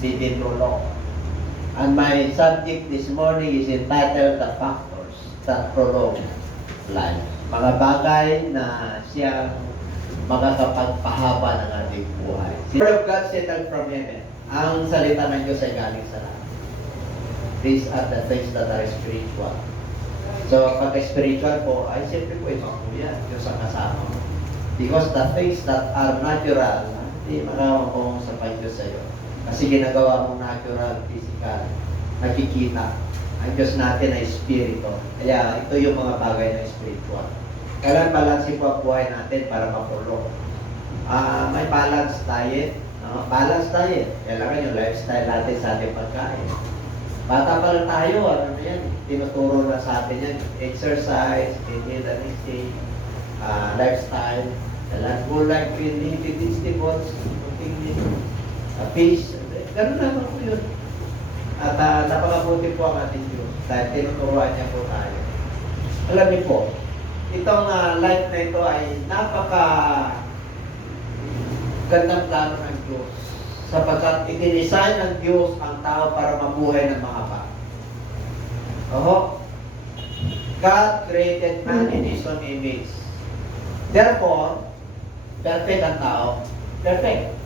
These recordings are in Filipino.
Stephen Rollo. And my subject this morning is entitled The Factors That Prolong Life. Mga bagay na siyang makakapagpahaba ng ating buhay. The word of God settled from heaven. Ang salita ng Diyos ay galing sa langit. These are the things that are spiritual. So, pag spiritual po, ay siyempre po ito po yan. Diyos ang kasama mo. Because the things that are natural, hindi makakapong sa Diyos sa iyo. Kasi ginagawa mong natural, physical, nakikita. Ang Diyos natin ay spirito. Kaya ito yung mga bagay na spiritual. Kailan balance po ang buhay natin para mapulong? May balance diet. Balance diet. Kailangan yung lifestyle natin sa ating pagkain. Bata pa lang tayo, ano na yan? Tinuturo na sa atin yan. Exercise, hedonistic, lifestyle. Kailangan gulay, green leafy vegetables, fish. Ganun naman po yun. At napakabuti po ang ating Diyos dahil tinuturuan niya po tayo. Alam niyo po, itong life na ito ay napaka gandang plano ng Diyos sapagkat itinisign ng Diyos ang tao para mabuhay ng mahaba. God created man in His own image. Therefore, perfect ang tao. Perfect.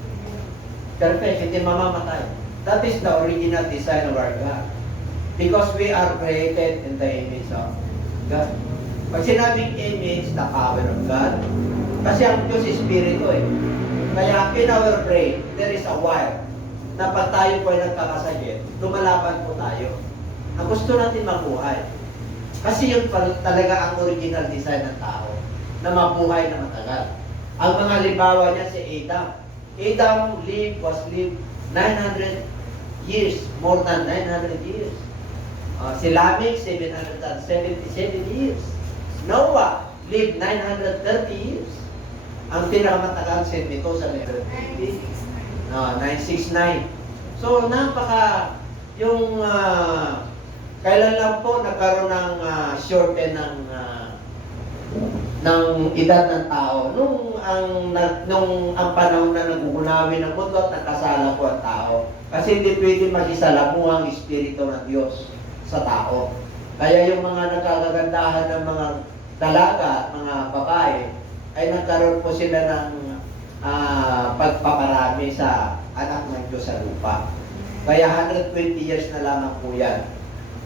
Perfect, hindi mamamatay. That is the original design of our God. Because we are created in the image of God. Pag sinabing image, the power of God. Kasi ang Diyos is Espiritu eh. Kaya in our brain, there is a wire na pag tayo po ay nagkakasakit, lumalaban po tayo. Ang gusto natin mabuhay. Kasi yun talaga ang original design ng tao, na mabuhay na matagal. Ang mga libawa niya si Adam. Adam was lived 900 years, more than 900 years. Si Lamech, 777 years. Noah lived 930 years. Ang pinakamatagal si Methuselah, 969. So, yung kailan lang po nagkaroon ng shorten ng edad ng tao. Nung ang panahon na nagugunawin ng mundo at nagkasala po ang tao. Kasi hindi pwede makisalamu ang Espiritu ng Diyos sa tao. Kaya yung mga nagkakagandahan ng mga dalaga, mga babae, ay nagkaroon po sila ng pagpaparami sa anak ng Diyos sa lupa. Kaya 120 years na lamang po yan.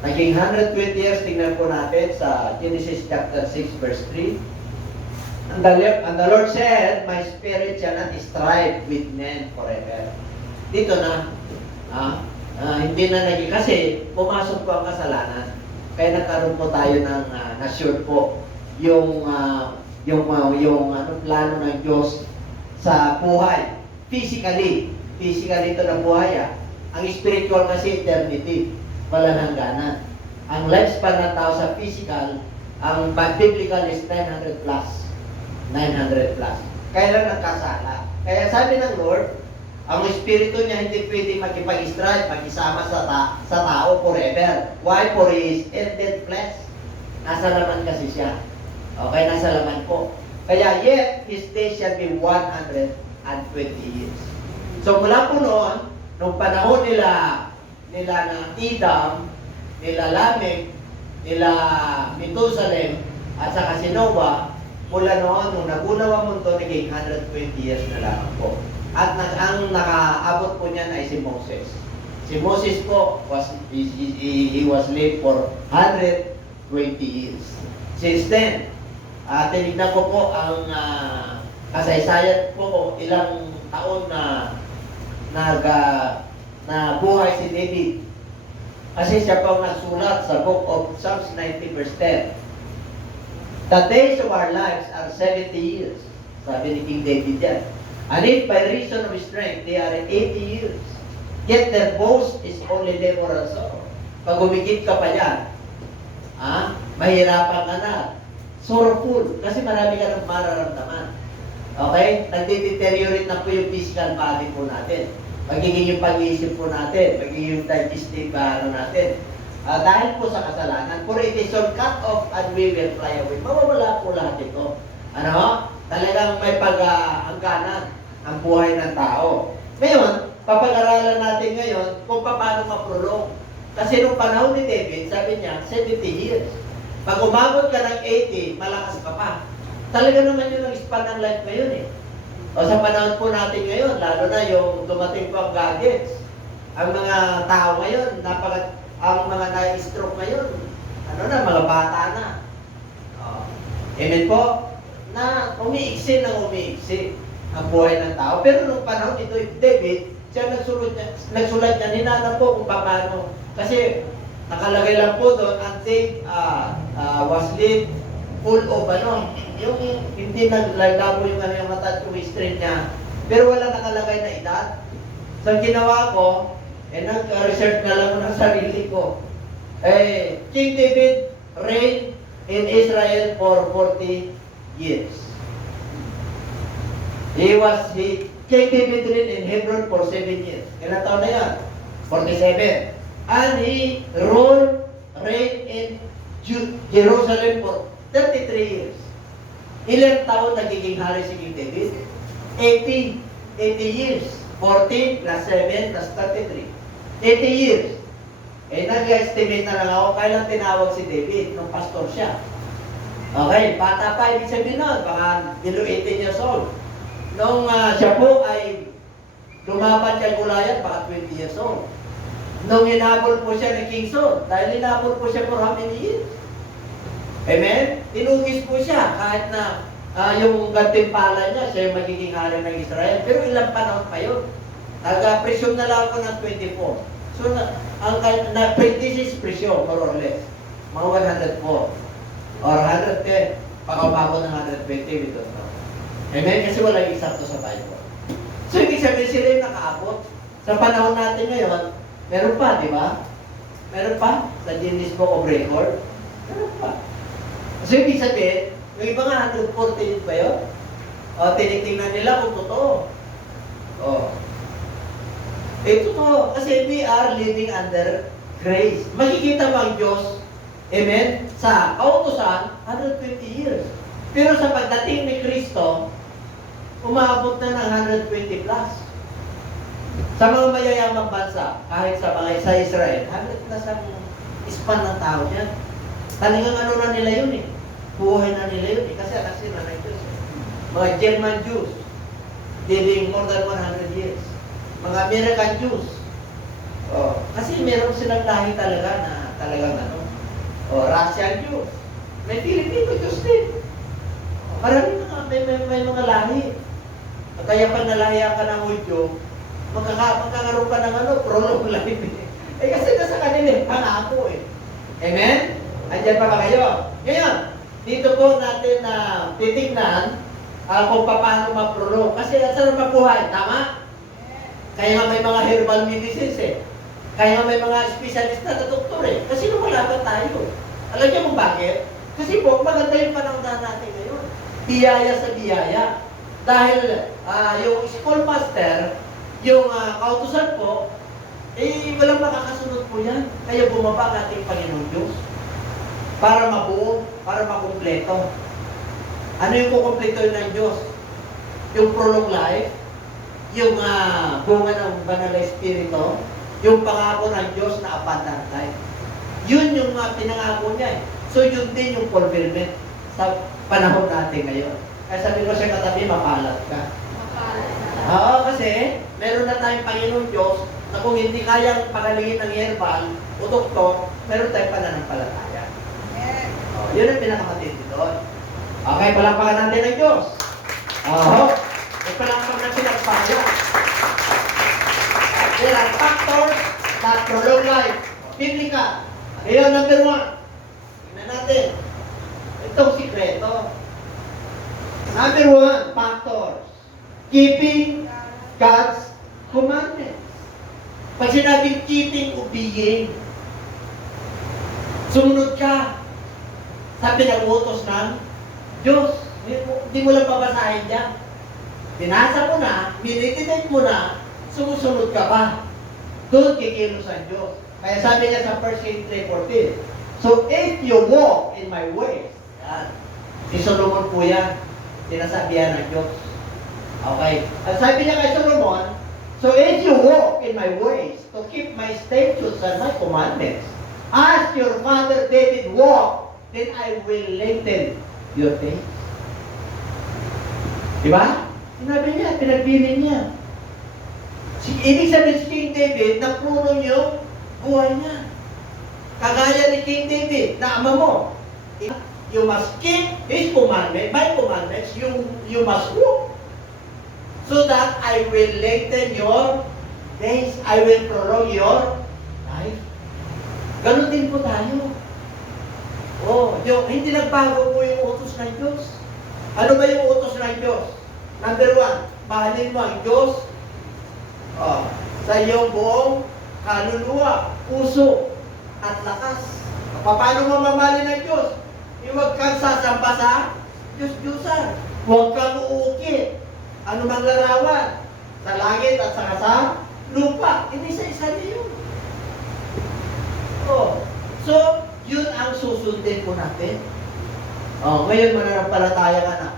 Naging 120 years, tingnan po natin sa Genesis chapter 6 verse 3. And the Lord said, my spirit shall not strive with men forever. Dito na, hindi na naging, kasi pumasok po ang kasalanan. Kaya nagkaroon po tayo ng na-sure po yung plano ng Diyos sa buhay. Physically ito ng buhay. Ang spiritual kasi eternity, walang hangganan. Ang lifespan ng tao sa physical, ang biblical is 900 plus. 900 plus. Kailan nagkasala? Kaya sabi ng Lord, ang espiritu niya hindi pwede makipag-strive, makisama sa tao forever. Why? For He is ended flesh. Nasa laman kasi siya. Okay, nasa laman po. Kaya yet, His days shall be 120 years. So mula po noon, nung panahon nila na Adam, nila Lamech, nila Methuselah, at saka si Noah, mula noon, nung nagunaw ang mundo, naging 120 years na lamang po. At ang nakaabot po niyan ay si Moses. Si Moses po, he was lived for 120 years. Since then, tinignan ko po ang kasaysayan po, ilang taon na buhay si David. Kasi siya po nagsulat sa book of Psalms 90 verse 10. The days of our lives are 70 years. Sabi ni King David yan. And if by reason of strength, they are 80 years. Yet their boast is only labor and sorrow. Pag umigit ka pa yan, mahirapan ka na. Sorrowful. Kasi marami ka ng mararamdaman. Okay? Nagde-deteriorate na po yung physical body po natin. Magiging yung pag-iisip po natin. Magiging yung digestive natin. Dahil po sa kasalanan, for it is all cut off and we will fly away. Mawawala po lahat ito. Talagang may pag-hangganan ang buhay ng tao. Ngayon, papag-aralan natin ngayon kung paano ma-prolong. Kasi nung panahon ni David, sabi niya, 70 years. Pag umabot ka ng 80, malakas ka pa. Talaga naman yun ang span ng life ngayon eh. O sa panahon po natin ngayon, lalo na yung dumating po ang gadgets. Ang mga tao ngayon, ang mga na-stroke ngayon, mga bata na. Amen po? Na umiiksi ang buhay ng tao. Pero nung panahon nito, David, siya nagsulat niya, hinanap po kung paano. Kasi nakalagay lang po doon, until was lived full of yung hindi naglabo yung mata at yung history niya. Pero wala nakalagay na edad. So, ang ginawa ko, nag-research na lang ng sarili ko. King David reigned in Israel for 40 years. King David reigned in Hebron for 7 years. Ilang taon na yan? 47. And he reigned in Jerusalem for 33 years. Ilang taon nagiging hari si King David? 80 years. 40 plus 7 plus 33. 80 years. Nag-estimate na lang ako, kailan tinawag si David nung pastor siya. Okay, bata pa, ibig sabihin nun, baka below 18 years old. Nung siya po ay lumaban kay Goliath, baka 20 years old. Nung hinabol po siya ni King Saul, dahil hinabol po siya for how many years? Amen? Tinugis po siya, kahit na yung gantimpala niya, siya yung magiging hari ng Israel. Pero ilang panahon pa yun. Nag-presume na lang ako ng 24. So, this is presume, more or less. Mga 104. Or 110. Pag-umabot ng 120, we don't know. Amen? Kasi walang eksakto sa Bible. So, ibig sabihin sila yung nakaabot. Sa panahon natin ngayon, meron pa, di ba? Meron pa? Sa Guinness Book of Record? Meron pa. So, ibig sabihin, yung iba nga 114 ba yun? Tinitingnan nila kung totoo. Totoo. Kasi we are living under grace. Makikita mo ang Diyos, amen, sa kautusan, 120 years. Pero sa pagdating ni Kristo, umabot na ng 120 plus. Sa mga mayayamang bansa, kahit sa Israel, 100 plus ang span ng tao niyan. Talagang na nila yun eh. Buhay na nila yun eh. Kasi anak sila ng Diyos. Mga German Jews, living more than 100 years. Mga American Jews. Kasi meron silang lahi talaga na talagang Russian Jews. May Filipino Jews din. Marami may mga lahi. Kaya pag nalahiya ka ng Hudyo, magkakaroon ka ng prolong life eh. Kasi nasa kanila pangako eh. Amen? Andiyan pa ba kayo? Ngayon, dito po natin na titignan kung paano ma-prolong. Kasi ang sarap mabuhay, tama? Kaya nga may mga herbal medicines eh. Kaya nga may mga espesyalista na doktor eh. Kasi lumalaban tayo. Alam niyo kung bakit? Kasi po, maganda yung panahon natin ngayon. Biyaya sa biyaya. Dahil yung schoolmaster, yung kautusan po, walang makakasunod po yan. Kaya bumaba ang ating Panginoon Diyos. Para mabuo, para makumpleto. Ano yung kukumpleto ng Diyos? Yung prolong life, yung bunga ng banal na espiritu, yung pangako ng Diyos na abundant life. Yun yung pinangako niya eh. So yun din yung fulfillment sa panahon natin ngayon. Kaya sabi ko sa katabi, mapalat ka. Oo, kasi meron na tayong Panginoon Diyos na kung hindi kayang pagalingin ng herbal o doktor, meron tayong pananampalataya. Yun ang pinakamatindi doon. Okay, palakpakan natin ang Diyos. Palakpakan natin ang paya. There are factors that prolong life. Biblika. Ayan, number 1. Tingnan natin. Itong sikreto. Number 1, factors. Keeping God's commandments. Pag sinabing keeping, obeying. Sumunod ka sa pinag-utos ng Diyos. Hindi mo lang babasahin dyan. Binasa mo na, minitinig mo na, sumusunod ka pa. Doon kikilos ang Diyos. Kaya sabi niya sa 1 Kings 3:14, so if you walk in my ways, yan. Si Solomon po yan. Sinasabihan ng Diyos. Okay. At sabi niya kay Solomon, So if you walk in my ways, to keep my statutes and my commandments, as your father David walked, then I will lengthen your days. Diba? Sinabi niya, pinagbilin niya. Ibig sabihin si King David, napuno niyo buhay niya. Kagaya ni King David, na ama mo. You must keep His commandment, my commandments, you must walk. So that I will lengthen your days, I will prolong your life. Ganon din po tayo. Hindi nagbago po yung utos ng Diyos. Ano ba yung utos ng Diyos? Number 1, mahalin mo ang Diyos sa iyong buong kaluluwa, puso, at lakas. Paano mo mamahalin ng Diyos? Huwag kang sasamba sa Diyos-Diyusan. Huwag kang uukit. Ano mang larawan? Sa langit at saka sa lupa. Inisa-isa niyo yun. So, yun ang susundin po natin. Ngayon mananampalataya ka na.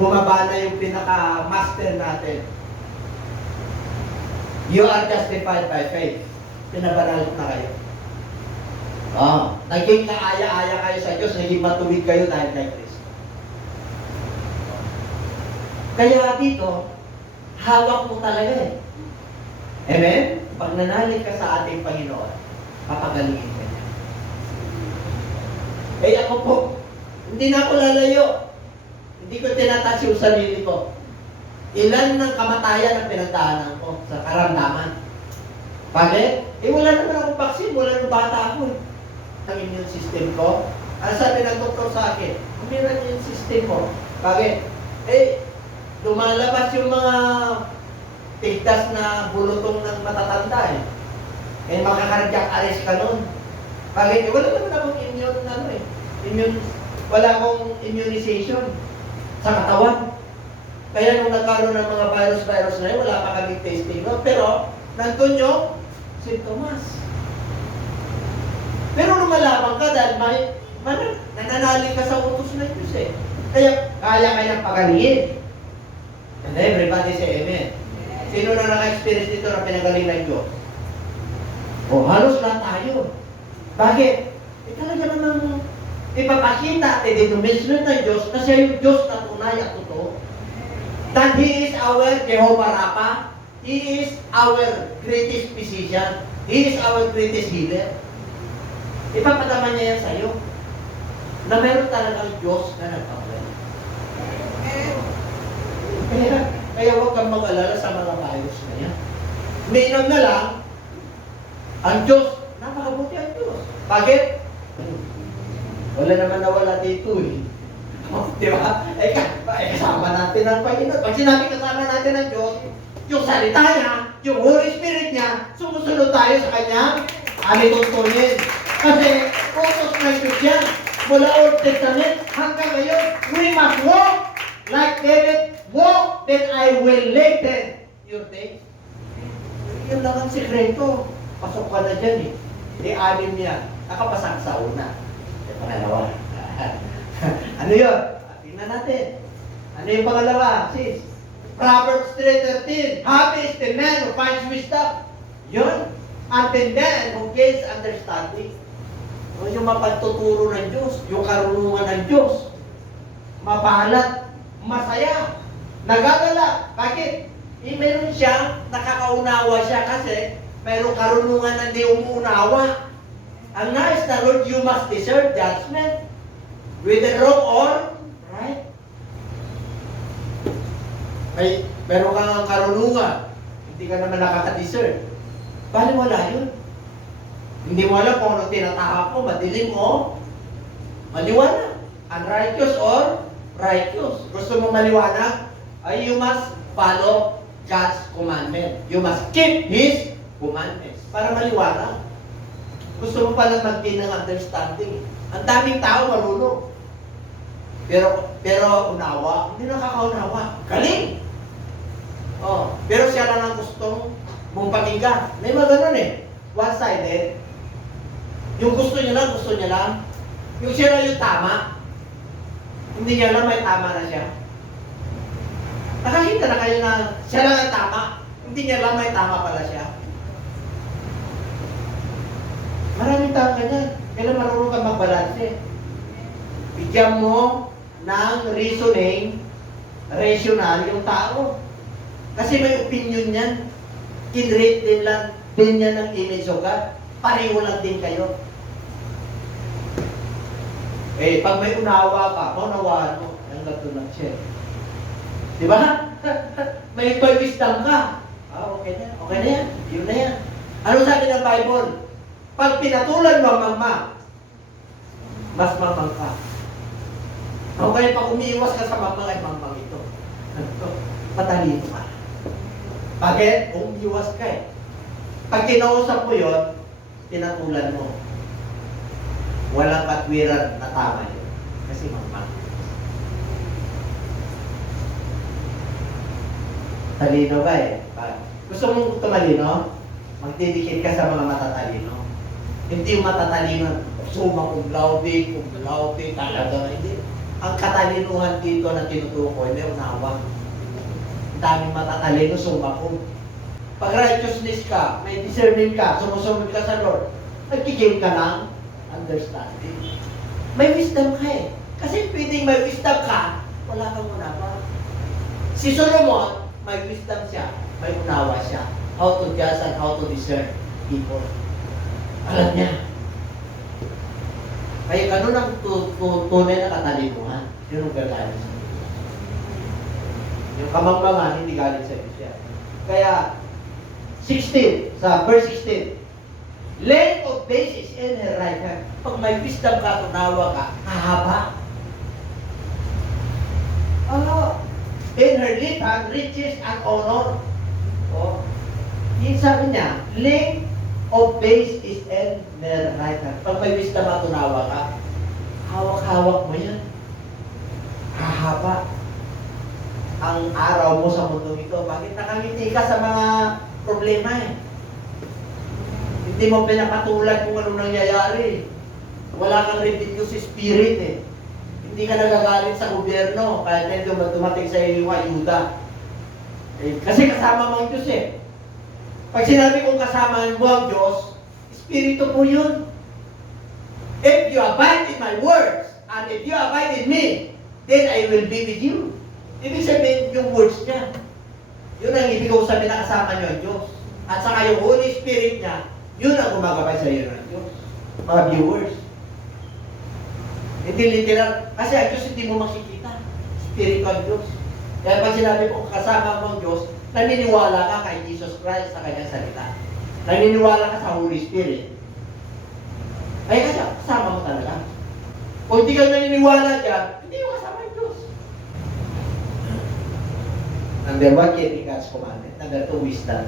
Bumaba na yung pinaka-master natin. You are justified by faith. Pinabanal na kayo. Naging kaaya-aya kayo sa Diyos, naging matuwid kayo dahil kay Kristo. Kaya dito, hawak mo talaga eh. Amen? Pag nanalig ka sa ating Panginoon, papagalingin ka niya. Ako po, hindi na ako lalayo. Hindi ko tinataas yung sarili ko. Ilan ng kamatayan ang pinagdaanan ko sa karamdaman? Bakit? Wala naman akong vaccine, wala nang bata ako eh. Ang immune system ko. Ano sabi ng doktor sa akin? Umiran yung system mo. Bakit? Lumalabas yung mga tigdas na bulutong ng matatanda eh. Makakardiac arrest ka nun. Bakit? Wala naman akong wala akong immunization sa katawan. Kaya nung nagkaroon ng mga virus na yun, wala pa kami testing. No? Pero, nandun yung sintomas. Pero lumalaban ka dahil nananalig ka sa utos ng Diyos eh. Kaya, kaya pagalingin. And everybody say amen. Sino na naka-experience dito na pinagaling ng Diyos? Halos lahat tayo. Bakit? Talaga namang ipapakita at i-demonstrate ng Diyos na siya yung Diyos na tunay at totoo. That He is our Jehovah Rapha. He is our greatest physician. He is our greatest healer. Ipapadaman niya yan sa'yo. Na meron talagang Diyos na nagpapagaling. Kaya huwag kang mag-alala sa mga virus na yan. Minam na lang, ang Diyos, napakabuti ang Diyos. Bakit? Wala naman nawala dito eh. Di ba? Kasama natin ang Panginoon. Pag sinabi kasama natin ang Diyos, yung salita niya, yung Holy Spirit niya, sumusunod tayo sa Kanya, amin tuntunin. Kasi, utos ng Diyos yan. Mula Old Testament hanggang ngayon, we must walk like David. Walk, then I will lengthen your days. Yun lang ang sikreto. Pasok ka na dyan eh. Anim yan. Nakapasang sa una. Pangalawa. Ano yun? Tingnan natin. Ano yung pangalawa, sis? Proverbs 3:13. Happy is the man who finds wisdom. Yun. And the man who gains understanding. Yung mapagtuturo ng Diyos, yung karunungan ng Diyos. Mabalat, masaya, nagagala. Bakit? Meron siya, nakakaunawa siya kasi mayroong karunungan na hindi umuunawa. Ang nais na Lord, you must discern judgment, whether wrong or right. Meron kang karunungan, hindi ka naman nakaka-discern. Bali wala yun. Hindi mo alam kung ano tinatahak mo, madilim o maliwanag. Unrighteous or righteous. Gusto mo maliwanag? You must follow God's commandment. You must keep His commandments. Para maliwanag. Gusto mo palang mag-gain ng understanding. Ang daming tao marunong. Pero unawa, hindi nakakaunawa. Galing! Pero siya lang ang gustong mong pakinggan. May mga ganun eh. One-sided. Yung gusto niya lang. Yung siya lang yung tama. Hindi niya lang may tama na siya. Nakakita na kayo na siya lang ang tama. Hindi niya alam may tama pala siya. Maraming tao ganyan. Kailan marunong ka magbalanse. Bigyan mo ng reasoning, rational yung tao. Kasi may opinion yan. Kinrate din lang din yan ng image of God. Pareho lang din kayo. Eh, pag may unawa ka, maunawaan mo. Hanggang doon lang siya. Di ba? May wisdom ka. Okay na. Okay na yan. Yun na yan. Ano sabi ng Bible? Pag pinatulan mo ang mangmang, mas mangmang ka. Okay, pag umiiwas ka sa mangmang, ay mangmang ito. Matalino ka. Bakit? Umiiwas ka eh. Pag kinausap mo yun, pinatulan mo. Walang katwiran na tama yun. Kasi mangmang. Talino ba eh? Gusto mong tumalino? Magdidikit ka sa mga matatalino. Hindi yung matatalino, summa cum laude, talaga. Hindi. Ang katalinuhan dito na tinutukoy, may unawa. Ang daming matatalino, summa cum. Pag righteousness ka, may discerning ka, sumusunod ka sa Lord, nagkikil ka ng understanding. May wisdom ka eh. Kasi pwedeng may wisdom ka, wala kang unawa. Si Solomon, may wisdom siya, may unawa siya. How to judge and how to discern people. Alam niya. Kaya ganun ang tunay na katalinuhan. Yun ang gagaling sa Diyos. Yung kamangmangan, hindi galing sa Diyos yan. Kaya, 16, sa verse 16, length of days is in her right hand. Pag may wisdom ka, tunawa ka, hahaba. In her left hand, riches and honor. Oh. Yung sabi niya, length of days is in her right hand. Pag may wisdom ka, tunawa ka, hawak-hawak mo yan. Hahaba. Ang araw mo sa mundo ito, bakit nakangiti ka sa mga problema eh? Hindi mo pinapatulan kung ano nangyayari. Wala kang rebellious spirit eh. Hindi ka nagagalit sa gobyerno kahit medyo dumating sa iyo yung ayuda. Eh, kasi kasama mo ang Diyos eh. Pag sinabi kong kasama mo ang Diyos, Espiritu po yun. If you abide in my words, and if you abide in me, then I will be with you. Ibig sabihin yung words niya. Yun ang ibig ko sabihin na kasama niyo ang Diyos. At saka yung Holy Spirit niya, yun ang gumagabay sa iyo ng Diyos. Mga viewers. Hindi literal. Kasi ang Diyos hindi mo makikita. Spiritual Diyos. Kaya pag sinabi ko kasama mo ang Diyos, naniniwala ka kay Jesus Christ sa kanyang salita. Naniniwala ka sa Holy Spirit. Ay kasi kasama mo talaga. Kung hindi ka naniniwala dyan, hindi mo kasama yung Diyos. Number 1, keeping God's commandment. Number 2, wisdom.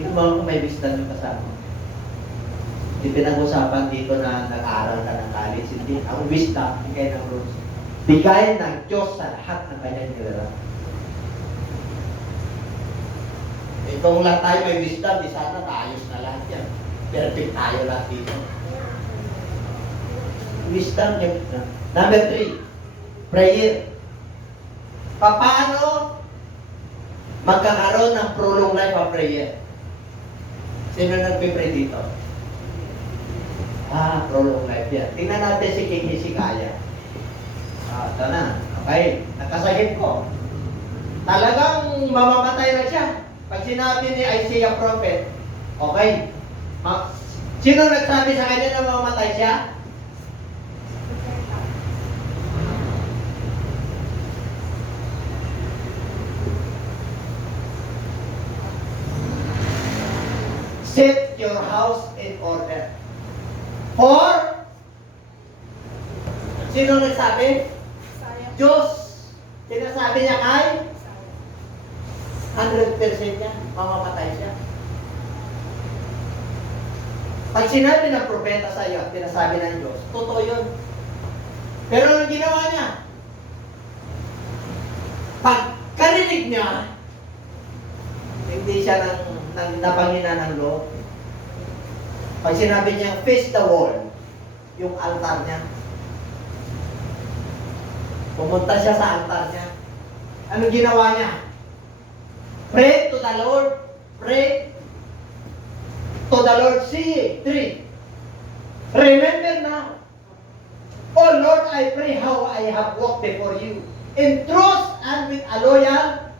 Ito ba kung may wisdom yung kasama? Hindi pinag-usapan dito na nag-aaral ka ng college. Hindi. Ang wisdom, bigay ng rules. Bigay ng Diyos sa lahat ng kanyang nilalang. Kung lang tayo may wisdom, di sana naayos na lahat yan. Perfect tayo lahat dito. Wisdom yung... Number 3, prayer. Paano magkakaroon ng prolonged life of prayer? Sino nagpipray dito? Prolonged life yan. Tingnan natin si King Hezekiah. Ito na. Okay. Nakasahip ko. Talagang mamamatay na siya. Pag sinabi ni Isaiah prophet, okay. Sino nagsabi sa kanya na mamamatay siya? Set your house in order. For? Sino nagsabi? Diyos. Sinasabi niya kay? 100% niya. Mamamatay siya. Pag sinabi ng propeta sa iyo, sinasabi ng Diyos, totoo yun. Pero anong ginawa niya? Pag karinig niya, hindi siya napangina ng loob. Pag sinabi niya, face the wall, yung altar niya. Pumunta siya sa altar niya. Anong ginawa niya? Pray to the Lord pray to the Lord, saying, 3. Remember now, oh Lord, I pray how I have walked before you in truth and with a loyal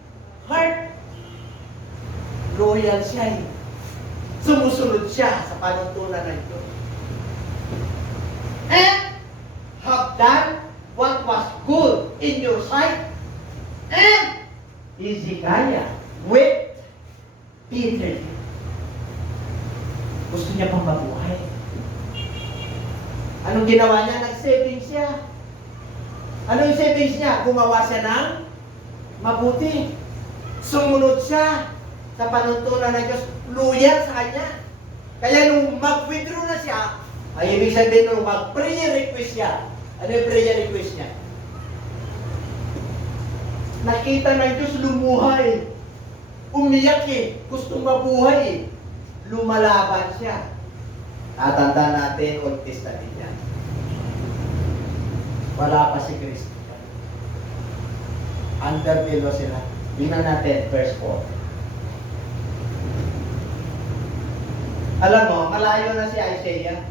heart. Loyal siya eh. Sumusunod siya sa panuntunan ng Diyos. And have done what was good in your sight. And Hezekiah wept bitterly. Gusto niya pang mabuhay. Anong ginawa niya? Nag-savings siya. Ano yung savings niya? Gumawa siya ng mabuti. Sumunod siya sa panuntunan ng Diyos. Loyal sa Kanya. Kaya nung mag-withdraw na siya, ay ibig sabihin nung mag-prayer request siya. Ano yung prayer request niya? Nakita ng Diyos lumuhay. Umiyak eh. Gustong mabuhay eh. Lumalaban siya. Tatanda natin, Old Testament yan. Wala pa si Kristo. Under the law sila. Tingnan natin, verse 4. Alam mo, malayo na si Isaiah.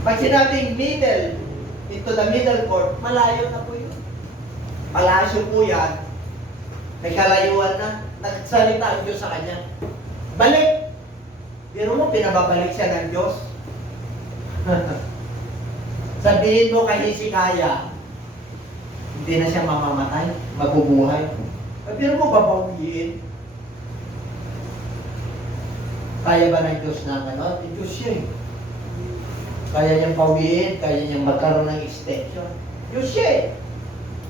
Pag sinabing middle, into the middle court, malayo na po yun. Palasyo po yan. May kalayuan na. Nagsalita ang Diyos sa kanya. Balik! Pero mo, pinababalik siya ng Diyos. Sabihin mo kay Hezekiah, hindi na siya mamamatay, mabubuhay. Pero mo, babawiin. Kaya ba ng Diyos na gano'n? Diyos siya eh. Kaya niyang pawiin, kaya niyang magkaroon ng extension. Diyos siya eh.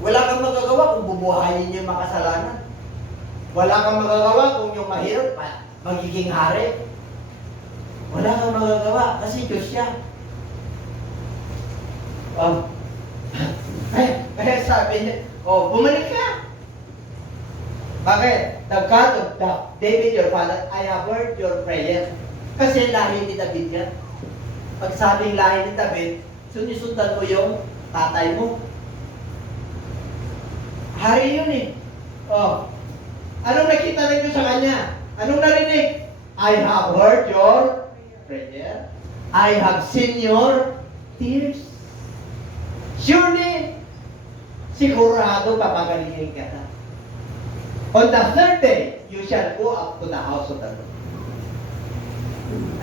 Wala kang magagawa kung bubuhayin niyo yung makasalanan. Wala kang magagawa kung yung mahirap magiging hari. Wala kang magagawa kasi Diyos siya. Kaya sabi niya, bumalik ka. Bakit? The God of David, your father, I have heard your prayer. Kasi lahi ni David yan. Pag sabing lahi ni David, sunisundan mo yung tatay mo. Hari yun eh. Anong nakita ng Diyos sa kanya? Anong narinig? I have heard your prayer. I have seen your tears. Surely, sigurado papagalingin ka na. On the third day, you shall go up to the house of the Lord.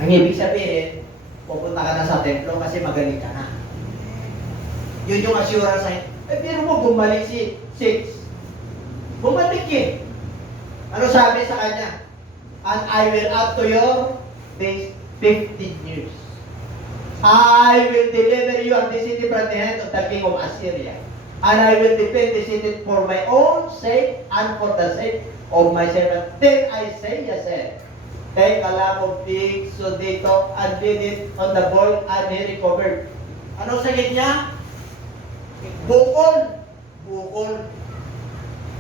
Ang ibig sabihin, pupunta ka na sa templo kasi magaling ka na. Yun yung assurance sa'yo. Pero mo, bumalik si 6. Bumalik eh. Ano sabi sa kanya? And I will add to your days 15 years. I will deliver you and the city from the hand of the king of Assyria. And I will defend the city for my own sake and for the sake of my servant. Then Isaiah said, take a lump of figs so dito and did it on the boil and he recovered. Ano sakit niya? Bukol. Bukol.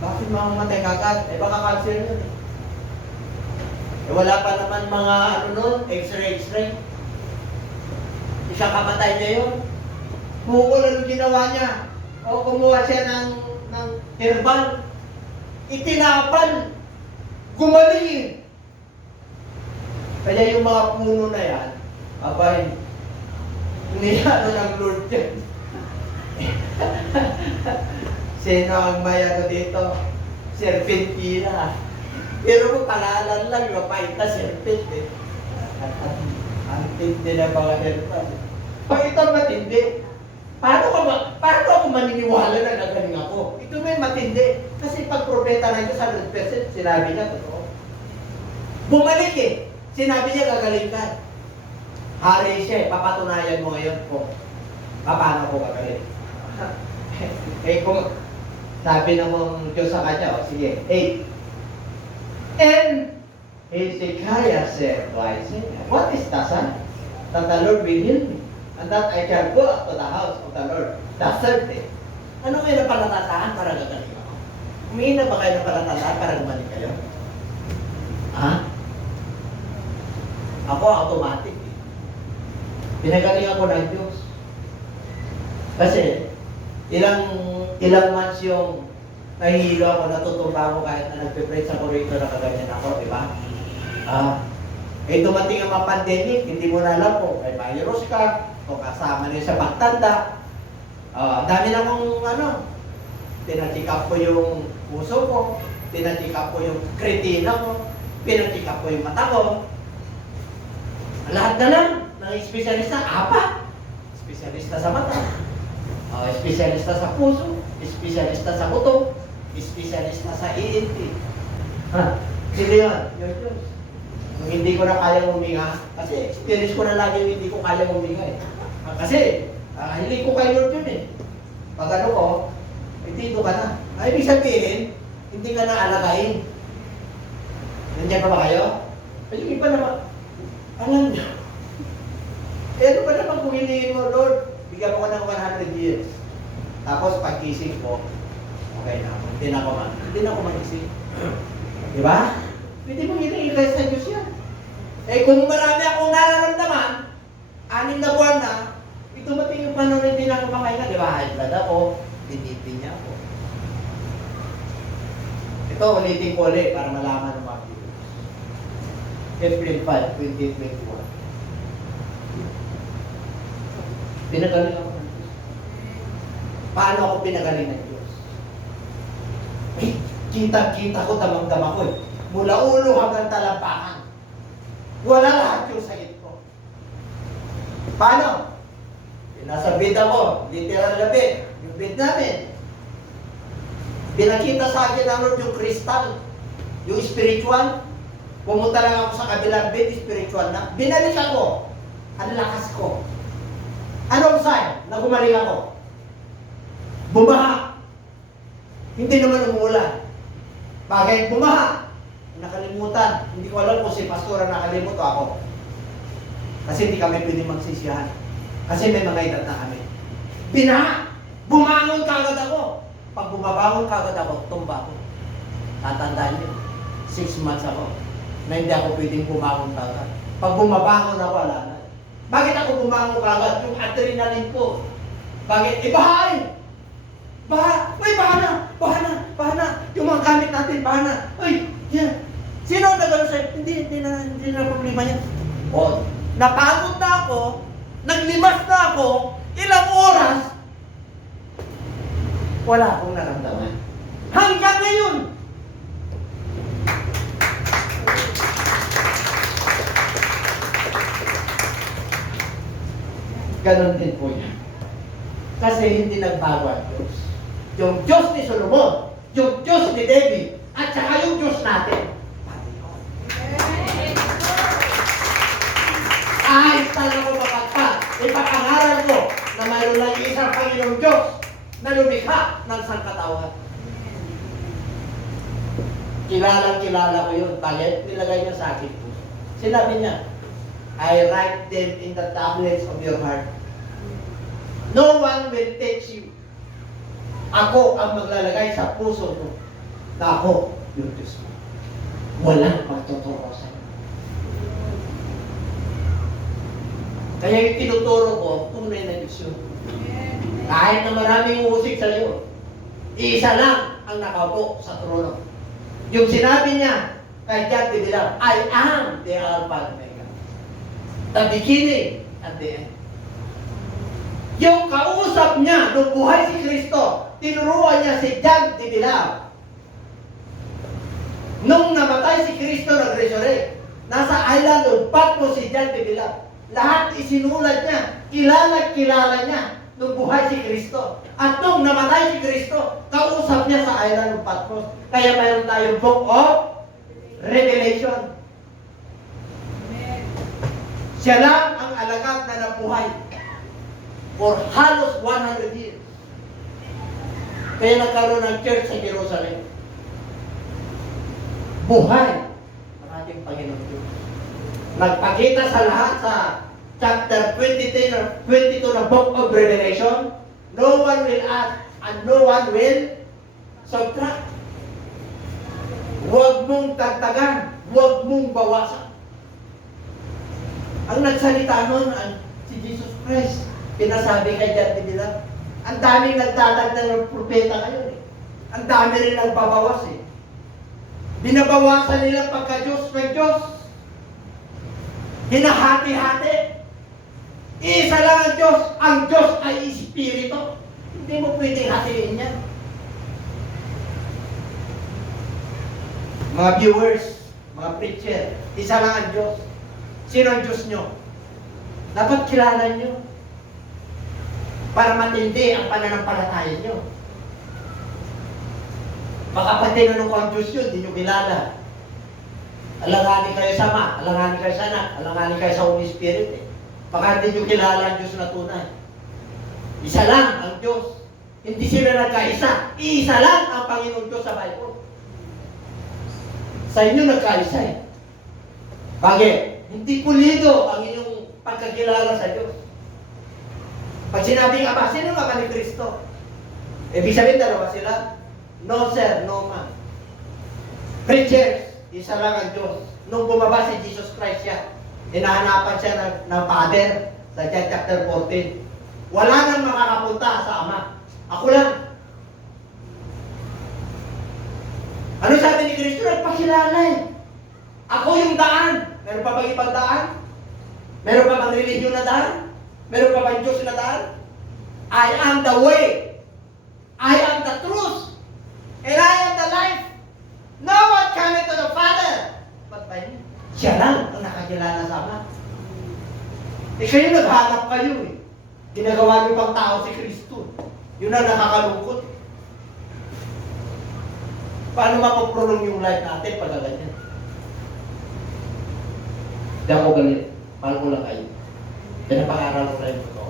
Bakit mamamatay kagad? Baka cancer yun eh. Wala pa naman mga x-ray. Isang kamatay niya yun. Bukol, anong ginawa niya? Kumuha siya ng herbal. Itinapal. Gumaling. Kaya yung mga puno na yan, abay, niyano ng Lord yan. Sino ang may dito? Serpentina. Pero kung pangalan lang, mapait na serpent eh. Ang tindi na mga herbal. Pag ito matindi, paano ako maniniwala na gagaling ako? Ito may matindi. Kasi pag propeta na ito, 100%, sinabi niya, totoo. Bumalik eh. Sinabi niya gagaling ka. Hari siya eh. Papatunayan mo ngayon kung paano ko gagaling. Kung sabi namang Diyos sa kanya, sige, 8. And Hezekiah said to Isaiah, what is the sign that the Lord will heal me? And that I shall go up to the house of the Lord the third day. Ano kayo na palatataan para gagaling ako? Umihina ba kayo na palatataan para gumaling kayo? Ha? Ako automatic. Pinagaling ako ng Diyos. Kasi ilang months yung Nahihilo ako, natutumba ako kahit na nagpe-preach ako rito, nakaganyan ako, di ba? Dumating ang mga pandemic, hindi mo na alam kung may virus ka, o kasama niya sa pagtanda. Dami na akong, pinacheck up ko yung puso ko, pinacheck up ko yung kretina ko, pinacheck up ko yung mata ko. Lahat na lang ng espesyalista, apat. Espesyalista sa mata, espesyalista sa puso, espesyalista sa buto, espesyalista sa ENT. Sino yun? Yung Diyos. Kung hindi ko na kaya huminga, kasi experience ko na lagi yung hindi ko kaya huminga eh. Kasi, hindi ko kay Lord yun eh. Pag ano ko, dito ka na. Ibig sabihin, hindi ka na alagayin. Nandiyan pa ba kayo? Yung iba naman, alam nyo. Ano ba naman kung hilihin mo, Lord, bigyan mo ko ng 100 years. Tapos pagkising ko, okay na ako. Hindi na ako mag-isip. Di ba? Pwede mong hilihin sa Diyos yan. Kung marami akong nararamdaman, 6 na buwan na, dumating yung panahon hindi na kumakain, di ba? High blood ako, dinipin niya ako. Ito, ulitin ko ulit para malaman ng mga viewers. April 5, 2021. Pinagaling ako ng Diyos. Paano ako pinagaling ng Diyos? Kita-kita ko, damang-dama ko eh. Mula ulo hanggang talampakan. Wala lahat yung sakit ko. Paano? Nasa bed ako, literal na bed. Yung bed namin. Pinakita sa akin ng Lord yung kristal, yung spiritual. Pumunta lang ako sa kabilang bed, spiritual na. Binalik ako. Ang lakas ko. Anong sign na gumaling ako? Bumaha. Hindi naman umulan. Bakit bumaha? Nakalimutan. Hindi ko alam kung si pastora nakalimutan ako. Kasi hindi kami pwede magsisiyahan. Kasi may mga edad na kami. Binaha! Bumangon kagad ako! Pag bumabangon kagad ako, tumba ako. Tatandaan niyo, 6 months ako, na hindi ako pwedeng bumangon kagad. Pag bumabangon ako, wala na. Bakit ako bumangon kagad? Yung adrenaline ko. Bakit? Bahain! Baha! Uy, baha na! Baha na! Baha na! Yung mga gamit natin, baha na! Uy! Yan! Sino ang nagano sa'yo? Hindi na problema yan. O, napagod na ako, naglimas na ako, ilang oras, wala akong naramdaman. Hanggang ngayon! Ganon din po yan. Kasi hindi nagbago ang Diyos. Yung Diyos ni Solomon, yung Diyos ni David, at saka yung Diyos natin. Kahit talaga ko mapagpag, ipapangaral ko na mayroon lang isang Panginoong Diyos na lumikha ng sangkatauhan. Kilala ko yun. Bakit? Nilagay niya sa akin po. Sinabi niya, I write them in the tablets of your heart. No one will teach you. Ako ang maglalagay sa puso mo na ako yung Diyos mo. Walang magtuturo sa iyo. Kaya yung tinuturo ko, tunay na Diyos yun. Kahit na maraming uusig sa iyo, isa lang ang nakaupo sa trono. Yung sinabi niya kay John de Dilaw, I am the Alpha and Omega, the beginning and the end. Yung kausap niya nung buhay si Kristo, tinuruan niya si John de Dilaw. Nung namatay si Kristo, nag-resurrect, nasa island of Patmos si John de Dilaw. Lahat isinulat niya, kilala niya nung buhay si Kristo. At nung namatay si Kristo, kausap niya sa island of Patmos. Kaya mayroon tayong Book of Revelation. Siya lang ang alagad na nabuhay for halos 100 years. Kaya nagkaroon ng church sa Jerusalem. Buhay ang ating Panginoon Diyos. Nagpakita sa lahat sa chapter 22 ng Book of Revelation, no one will add and no one will subtract. Huwag mong tagtagan, huwag mong bawasan. Ang nagsalita nun, si Jesus Christ, pinasabi kay John de Dilaw, ang daming nagtatagdag ng propeta ngayon eh. Ang dami rin nagbabawas eh. Binabawasan nila pagka-Diyos ng Diyos. Hinahati-hati. Isa lang ang Diyos. Ang Diyos ay Espiritu. Hindi mo pwedeng hatiin yan. Mga viewers, mga preacher, isa lang ang Diyos. Sino ang Diyos nyo? Dapat kilala nyo. Para matindi ang pananampalataya nyo. Baka pag tinanong ko ang Diyos yun, hindi nyo kilala. Alanganin kayo sa Ama, alanganin kayo sa Anak, alanganin kayo sa Holy Spirit eh. Baka hindi nyo kilala ang Diyos na tunay. Isa lang ang Diyos. Hindi sila nagkaisa. Isa lang ang Panginoon Diyos sa Bible. Sa inyo nagkaisa eh. Bakit? Hindi pulido ang inyong pagkakilala sa Diyos. Pag sinabing Ama, sino nga ba ni Kristo? Ibig sabihin dalawa sila? No sir, no ma'am. Preachers, isa lang ang Diyos. Nung bumaba si Jesus Christ siya, hinahanapan siya ng Father sa John chapter 14. Wala nang makakapunta sa Ama. Ako lang. Ano sabi ni Kristo? Nagpakilala eh. Ako yung daan. Meron pa bang ibang daan? Meron pa bang religion na daan? Meron pa bang Diyos na daan? I am the way. I am the truth. And I am the life. No one coming to the Father but by me. Siya lang ang nakakilala sa Ama. Eh kayo naghanap kayo eh. Ginagawa niyo pang tao si Kristo. Yun ang nakakalungkot. Paano mapaprolong yung life natin pag ganyan? Hindi ako galit. Mahal ko lang kayo. Pinapag-aral ko kayo ito.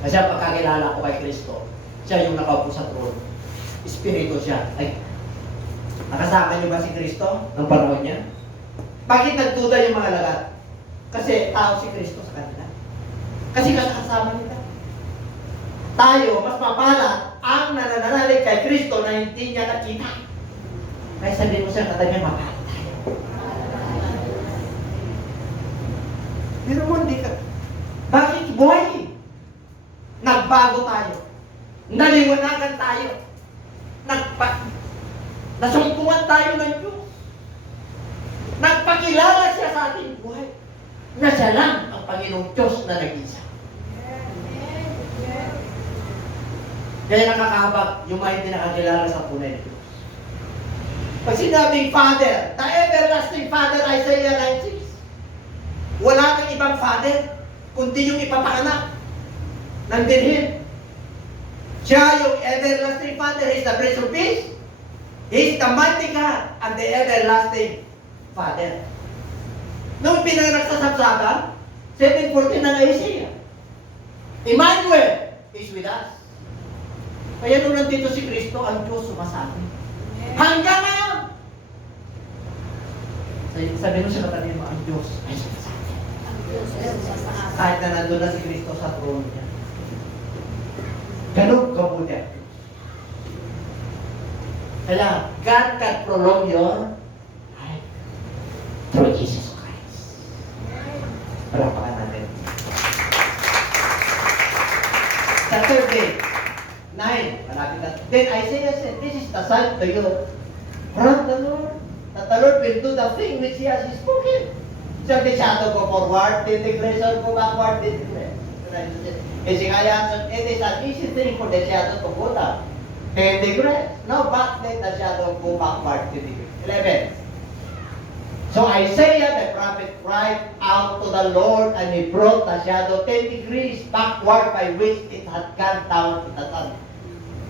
Kasi ang pagkakilala ko kay Kristo, siya yung nakaupo sa trono. Espiritu siya. Ay, nakasama niyo ba si Kristo ng panahon niya? Bakit nagduda yung mga lagat? Kasi tao si Kristo sa kanila. Kasi kasama nila. Tayo, mas mapala ang nananalig kay Kristo na hindi niya nakita. Kaya sabihin mo siya, kata niya, mapala tayo. Pero mo, hindi ka. Bakit buhay? Nagbago tayo. Naliwanagan tayo. Nasumpungan tayo ng Diyos. Nagpakilala siya sa ating buhay. Na siya lang ang Panginoong Diyos na nag-isa. Kaya nakakahabag yung mga hindi nakakilala sa tunay na Diyos. Pag sinabing Father, the everlasting Father, Isaiah 9:6. Wala kang ibang Father, kundi yung ipapanganak ng birhen. Siya yung everlasting Father, He is the Prince of Peace. He is the mighty God and the everlasting Father. Nung pinanganak sa Sabsaban, 7:14 ng Isaiah, Emmanuel is with us. Kaya nung nandito si Kristo, ang Diyos sumasabi. Hanggang ngayon! Sabi mo sa katanin mo, ang Diyos ay sumasabi. Kahit na nandun na si Kristo sa trono niya. Ganun kabuti ang Diyos. Kaya, God can prolong your life through Jesus Christ. Palapakan natin. Sa third day, 9, malapit na. Then Isaiah said, this is the sign to you from the Lord, that the Lord will do the thing which He has spoken. Shall the shadow go forward, then the grace shall go backward, then the grace. Hezekiah answered, it is an easy thing for the shadow to go down, then the grace. No, but let the shadow go backward to the grace. 11. So Isaiah the prophet cried out to the Lord, and he brought the shadow 10 degrees backward by which it had gone down to the sun.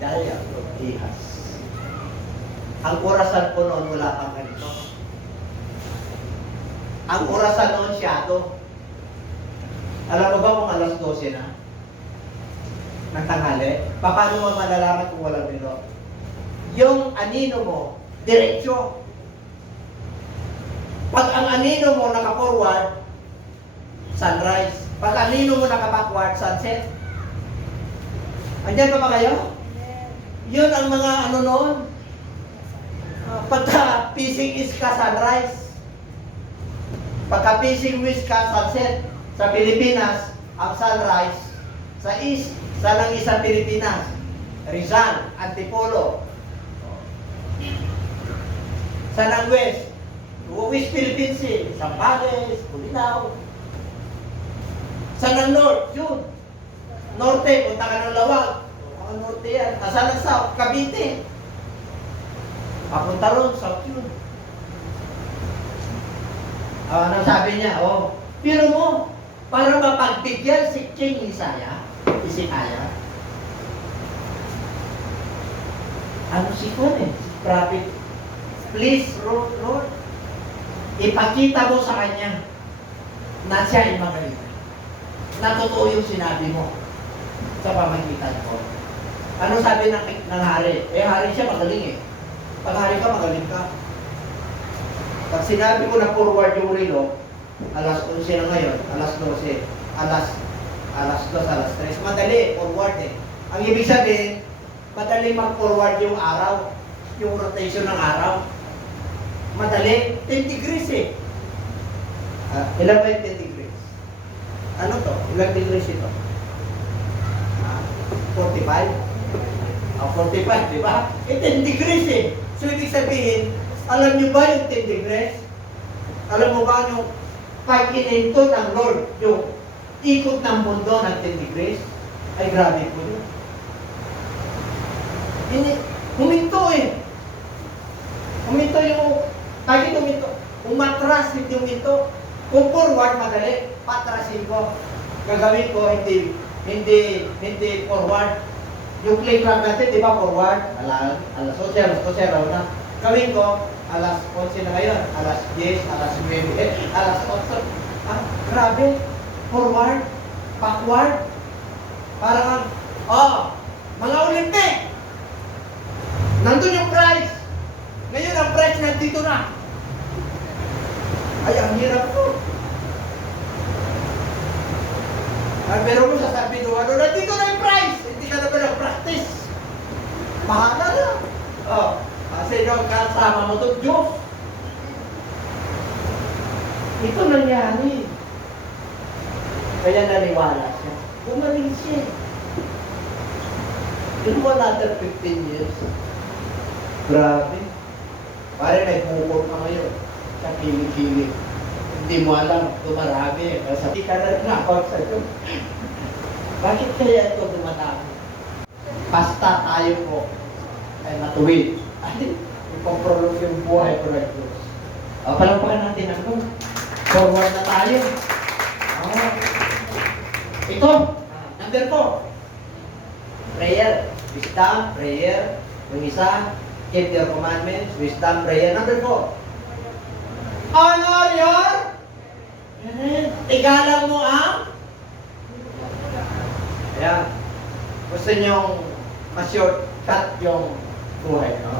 Dahil ang ihas. Ang orasan po noon wala pang ganito. Ang orasan noon shadow. Alam mo ba kung alas 12 na? Ng tanghali? Paano mo malalaman kung walang nilo? Yung anino mo, diretsyo. Pag ang anino mo naka-forward, sunrise. Pag anino mo naka-backward, sunset. Andiyan pa ba kayo? Yun ang mga ano noon. Pagka pising east ka, sunrise. Pagka pising west ka, sunset. Sa Pilipinas, ang sunrise sa east, sa lang isang Pilipinas. Rizal, Antipolo, Saan ang west? West Philippines eh. Zambales, Bulinaw. Saan ang north? Yun. Norte, punta ka ng Lawag. Mga norte yan. Saan ang south? Cavite. Papunta ron, south yun. Ano sabi niya? Oh, pero mo, para mapagbigyan si King Isaiah, Hezekiah, ano si Kon eh? Si prophet, please, Lord, ipakita mo sa kanya na siya ay magaling. Na totoo yung sinabi mo sa pamagitan ko. Ano sabi ng hari? Eh, hari siya magaling eh. Pag hari ka, magaling ka. Pag sinabi ko na forward yung relo, alas 11 na ngayon, alas 12, alas 2, alas 3, madali, forward eh. Ang ibig sabihin, madali mag-forward yung araw, yung rotation ng araw. Madali, 10 degrees eh. Ilan ba yung 10 degrees? Ano to? Ilang degrees ito? 45? 45, di ba? 10 degrees eh. So, ibig sabihin, alam niyo ba yung 10 degrees? Alam mo ba yung pag ininto ng Lord, yung ikot ng mundo ng 10 degrees? Ay, grabe po yun. Huminto eh. Huminto yung, kahit huminto, umatras, hindi huminto. Kung forward, madali, patrasin ko. Gagawin ko, hindi forward. Yung play clock natin, di ba forward? Alas 12 raw na. Gawin ko, alas 11 na ngayon, alas 10, alas 9, alas 8. Grabe. Forward, backward. Parang, mga Olympic. Nandun yung prize. Ngayon, ang prize nandito na. Ay, ang hirap ko. Pero mo sasabihin mo, nandito na yung prize. Hindi ka naman nag-practice. Bahala na. Kasi yung kasama mo to, Diyos. Ito nangyari. Kaya naniwala siya. Gumaling siya. In another 15 years. Grabe. Pare, may bukol ka ngayon. Sa kilig-kilig. Hindi mo alam, dumarami. Kasi ka na nakot sa ito. Bakit kaya ito dumadami? Basta tayo po ay matuwid. Ay, ipoprolog yung buhay ko ng Diyos. Palampakan natin ako. Forward na tayo. Ito, number 4. Prayer. Wisdom, prayer. Yung isa, keep your commandments. Wisdom, prayer. Number 4. Honor your. Igalang mo ang. Ayan. Gusto nyong ma-shortcut yung buhay, no?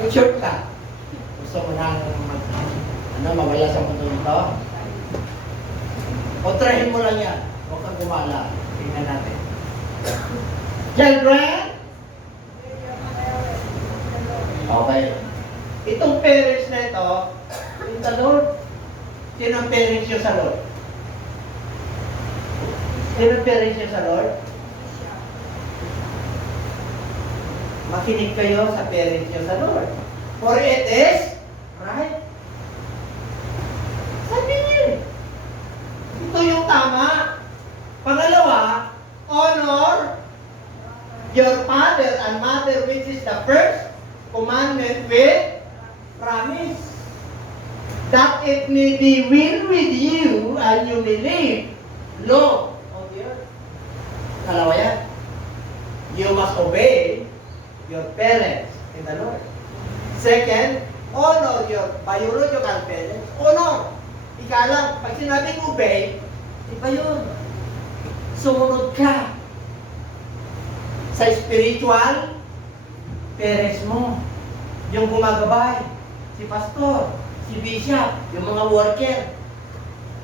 Yung shortcut. Gusto mo nang mawala sa mundo ito? Kontrahin mo lang yan. Huwag kang gumala. Tingnan natin. Children? Okay. Itong parents na ito, yung sa Lord. Sino ang parents nyo sa Lord? Sino ang parents nyo sa Lord? Makinig kayo sa parents nyo sa Lord. For it is right. Sabi niya. Ito yung tama. Pangalawa, honor your father and mother, which is the first commandment with promise. That it may be well with you and you may live long on the earth. Kalawa yan. You must obey your parents in the Lord. Second, honor your biological parents. Honor. Ika lang, pag sinabing obey, iba yun. Sumunod ka sa spiritual parents mo. Yung gumagabay, si pastor, si bishop, yung mga worker,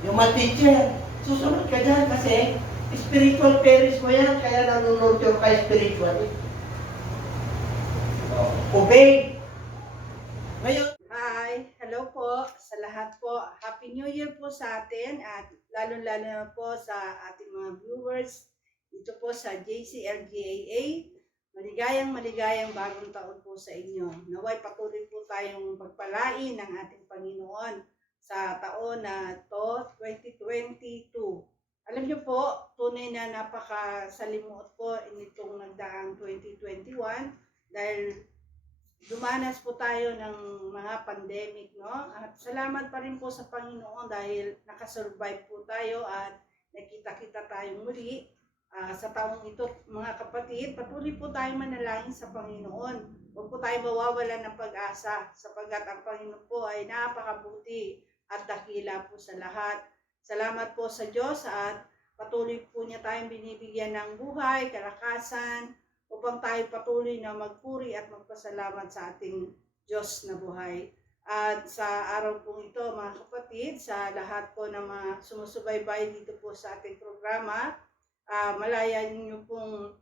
yung mga teacher. Susunod ka dyan kasi spiritual parents mo yan, kaya nanunurture ka spiritually. Obey. Ngayon, Hi! Hello po sa lahat po. Happy New Year po sa atin at lalo-lalo na po sa ating mga viewers dito po sa JCLGAA. maligayang bagong taon po sa inyo. Naway patuloy po tayong pagpalain ng ating Panginoon sa taon na to, 2022. Alam niyo po, tunay na napakasalimuot po initong nagdaang 2021 dahil dumanas po tayo ng mga pandemic, no? At salamat pa rin po sa Panginoon dahil nakasurvive po tayo at nakita-kita tayong muli. Sa taong ito, mga kapatid, patuloy po tayong manalangin sa Panginoon. Huwag po tayong mawawalan ng pag-asa sapagkat ang Panginoon po ay napakabuti at dakila po sa lahat. Salamat po sa Diyos at patuloy po niya tayong binibigyan ng buhay, kalakasan, upang tayo patuloy na magpuri at magpasalamat sa ating Diyos na buhay. At sa araw pong ito, mga kapatid, sa lahat po ng mga sumusubaybay dito po sa ating programa, malaya niyo pong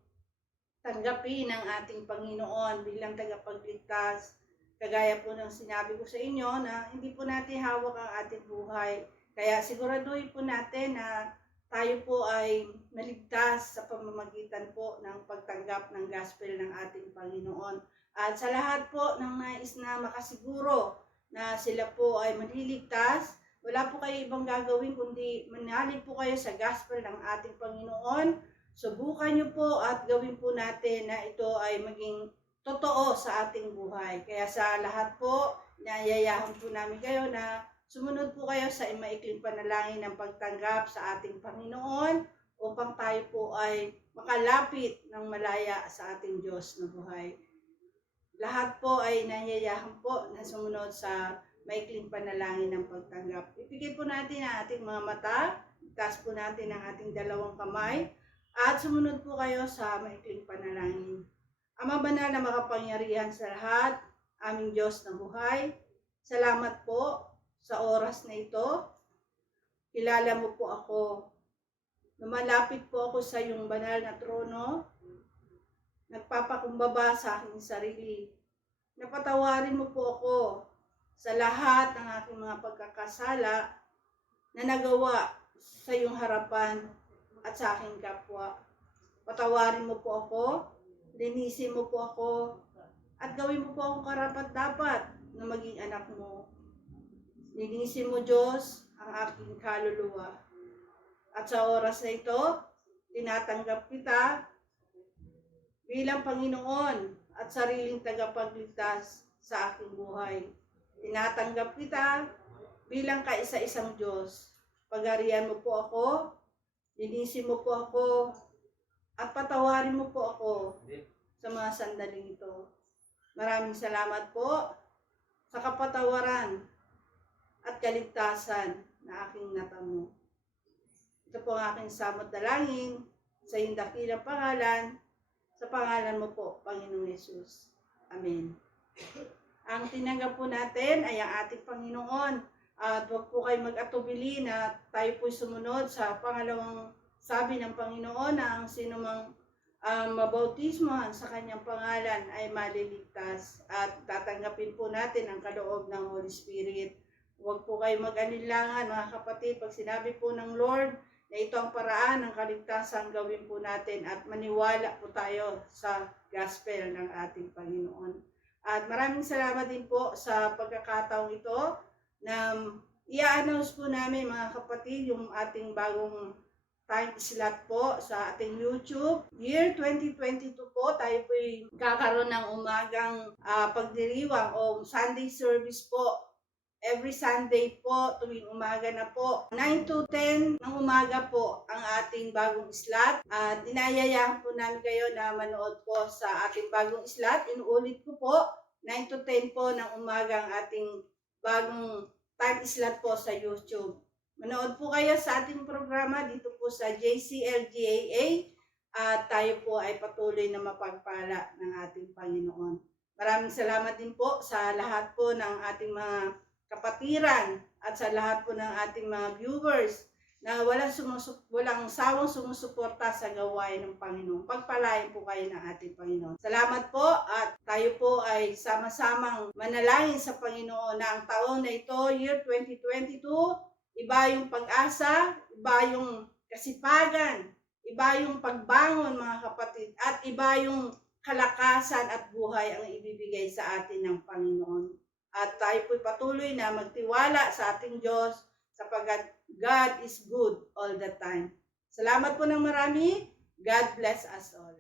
tanggapin ang ating Panginoon bilang tagapagligtas. Kagaya po ng sinabi ko sa inyo na hindi po natin hawak ang ating buhay. Kaya siguraduhin po natin na tayo po ay naligtas sa pamamagitan po ng pagtanggap ng gospel ng ating Panginoon. At sa lahat po ng nais na makasiguro na sila po ay maliligtas, wala po kayo ibang gagawin kundi manalig po kayo sa gospel ng ating Panginoon. Subukan niyo po at gawin po natin na ito ay maging totoo sa ating buhay. Kaya sa lahat po, nayayahan po namin kayo na sumunod po kayo sa maikling panalangin ng pagtanggap sa ating Panginoon upang tayo po ay makalapit ng malaya sa ating Diyos na buhay. Lahat po ay nayayahan po na sumunod sa maikling panalangin ng pagtanggap. Ipigil po natin ang ating mga mata, itaas po natin ang ating dalawang kamay, at sumunod po kayo sa maikling panalangin. Ama banal na makapangyarihan sa lahat, aming Diyos na buhay, salamat po sa oras na ito. Kilala mo po ako. Lumalapit po ako sa iyong banal na trono. Nagpapakumbaba sa aking sarili. Napatawarin mo po ako sa lahat ng aking mga pagkakasala na nagawa sa iyong harapan at sa aking kapwa. Patawarin mo po ako, linisin mo po ako, at gawin mo po akong karapat-dapat na maging anak mo. Linisin mo, Diyos, ang aking kaluluwa. At sa oras na ito, tinatanggap kita bilang Panginoon at sariling tagapagligtas sa aking buhay. Tinatanggap kita bilang kaisa-isang Diyos. Pagarian mo po ako, linisin mo po ako, at patawarin mo po ako sa mga sandaling ito. Maraming salamat po sa kapatawaran at kaligtasan na aking natamo. Ito po ang aking samot dalangin sa iyong dakilang pangalan, sa pangalan mo po, Panginoong Yesus. Amen. Ang tinanggap po natin ay ang ating Panginoon. At huwag po kayo mag-atubili na tayo po sumunod sa pangalawang sabi ng Panginoon na ang sinumang mabautismohan sa kanyang pangalan ay maliligtas. At tatanggapin po natin ang kaloob ng Holy Spirit. Huwag po kayo mag-alinlangan, mga kapatid, pag sinabi po ng Lord na ito ang paraan ng kaligtasan, gawin po natin at maniwala po tayo sa gospel ng ating Panginoon. At maraming salamat din po sa pagkakataong ito na i-announce po namin, mga kapatid, yung ating bagong time slot po sa ating YouTube. Year 2022 po, tayo po kakaroon ng umagang pagdiriwang o Sunday service po. Every Sunday po, tuwing umaga na po, 9 to 10 ng umaga po ang ating bagong slot. At inayayahan po namin kayo na manood po sa ating bagong slot. Inuulit ko po, 9 to 10 po ng umaga ang ating bagong time slot po sa YouTube. Manood po kayo sa ating programa dito po sa JCLGAA at tayo po ay patuloy na mapagpala ng ating Panginoon. Maraming salamat din po sa lahat po ng ating mga kapatiran at sa lahat po ng ating mga viewers na walang sawang sumusuporta sa gawain ng Panginoon. Pagpalain po kayo ng ating Panginoon. Salamat po at tayo po ay sama-samang manalangin sa Panginoon na ang taon na ito, year 2022, iba yung pag-asa, iba yung kasipagan, iba yung pagbangon, mga kapatid, at iba yung kalakasan at buhay ang ibibigay sa atin ng Panginoon. At tayo po'y patuloy na magtiwala sa ating Diyos sapagkat God is good all the time. Salamat po ng marami. God bless us all.